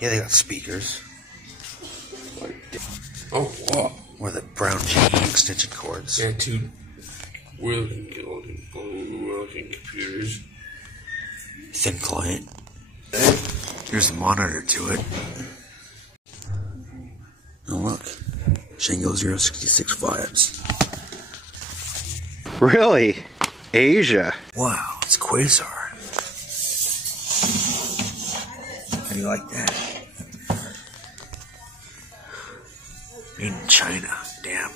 Yeah, they got speakers. Oh, wow. Or the brown GE extension cords. Yeah, two working computers. Thin client. Here's the monitor to it. Oh, look. Shingo 066 vibes. Really? Asia? Wow, it's Quasar. How do you like that? Made in China. Damn.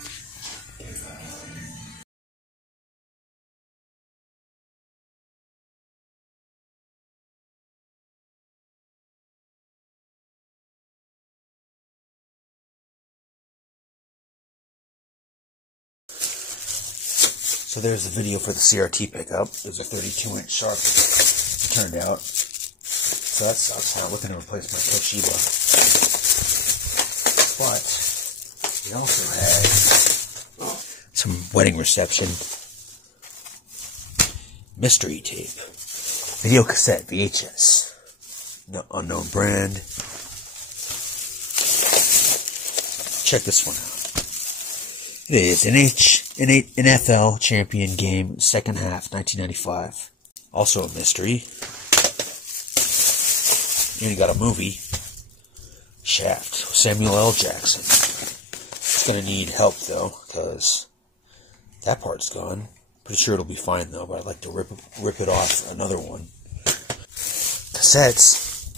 So there's the video for the CRT pickup. There's a 32-inch Sharp, it turned out. So that sucks. Now looking to replace my Toshiba. But we also had some wedding reception mystery tape. Video cassette, VHS. No unknown brand. Check this one out. It is an NFL champion game, second half, 1995. Also a mystery. And you got a movie, Shaft, Samuel L. Jackson. It's gonna need help though, because that part's gone. Pretty sure it'll be fine though, but I'd like to rip it off another one. Cassettes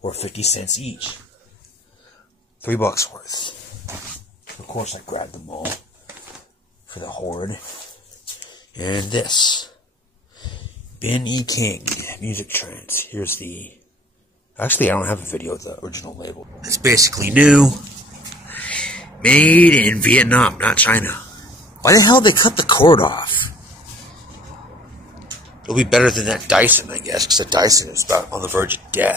were 50 cents each. $3 worth. Of course I grabbed them all for the horde. And this. Ben E. King, Music Trends. Here's the... Actually, I don't have a video with the original label. It's basically new. Made in Vietnam, not China. Why the hell did they cut the cord off? It'll be better than that Dyson, I guess, because that Dyson is about on the verge of death.